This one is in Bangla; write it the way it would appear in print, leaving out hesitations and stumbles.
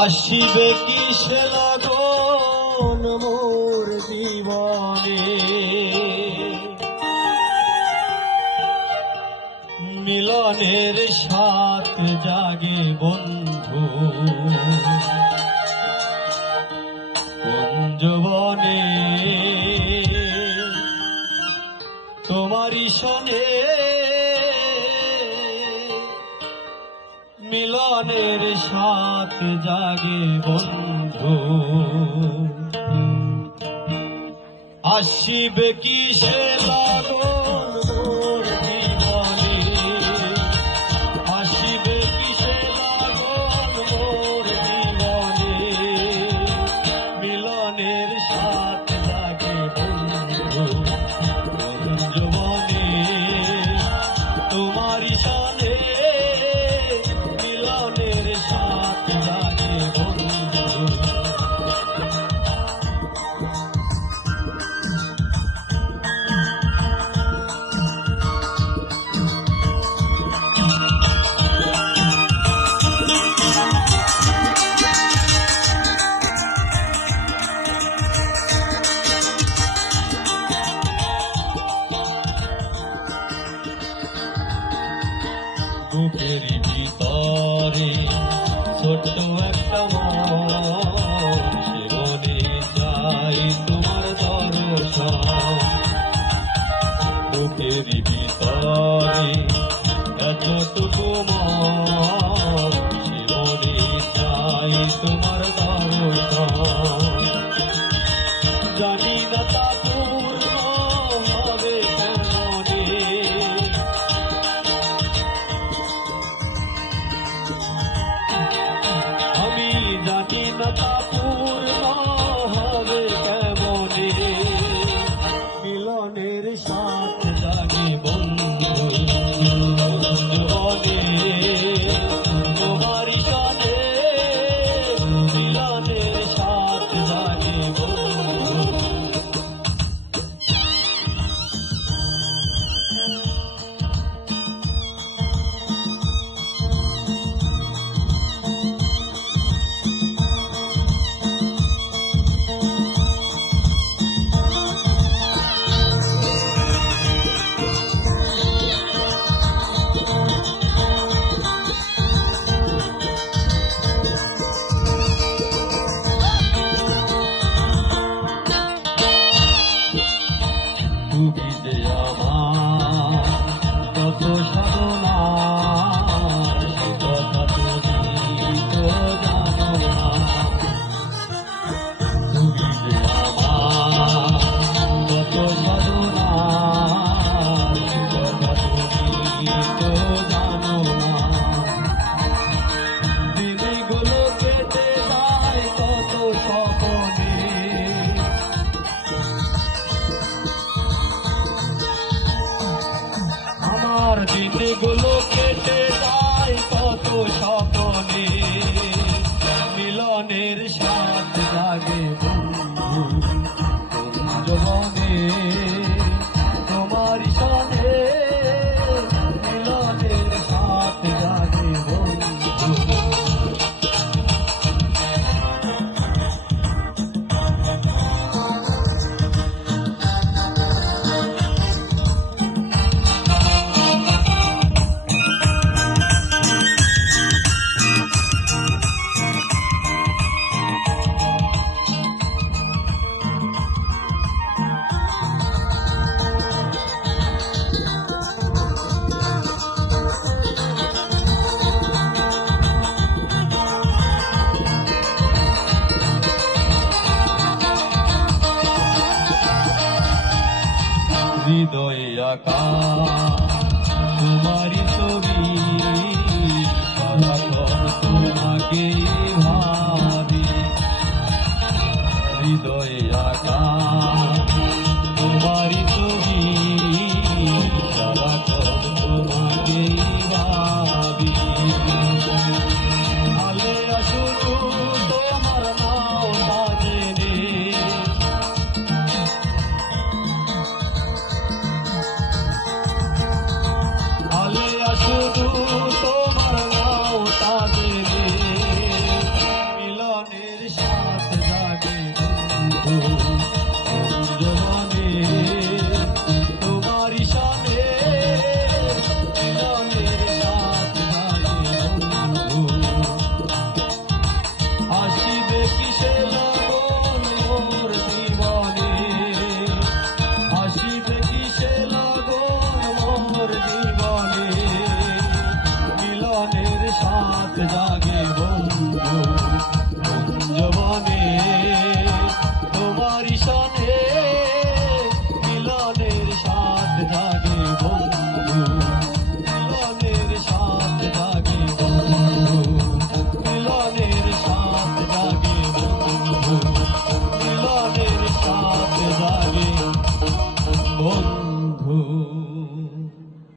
আসিবে কিসে লগন মোর জীবনে, মিলনের সাথ জাগে বন্ধু কুঞ্জবনে। তোমারই সনে মিলনের সাথ জাগে বন্ধু, আসিবে কিসে লাগন মোর জীবনে, আসিবে কিসে লাগন মোর জীবনে, মিলনের সাথ জাগে বন্ধু কুঞ্জবনে। তোমারই সনে মিলনের সাথ জাগে বন্ধু। বুকের ভিতরে ছোট্ট একটা মন, সে মনে চাই তোমার দর্শন। বুকের ভিতরে এতটুকু মন, সে মনে চাই তোমার দর্শন। জানি না তা পূর্ণ হবে কেমনে, আমি জানি না তা পূর্ণ হবে কেমনে, মিলনের সাথ জাগে বন্ধু কুঞ্জবনে। তোমারই সনে মিলনের সাথ জাগে বন্ধু। তুমি যে আমার কত সাধনা, সে কথা তুমি তো জানো না। তুমি যে আমার কত সাধনা, সে কথা তুমি তো জানো না। দিনগুলো কেটে যায় কত স্বপনে, আমার দিনগুলো কেটে যায় কত স্বপ্নে, মিলনের সাথ জাগে বন্ধু কুঞ্জবনে। তোমারই সনে মিলনের সাথ জাগে বন্ধু। হৃদয়ে আঁকা তোমারই ছবি, সারাক্ষণ তোমাকে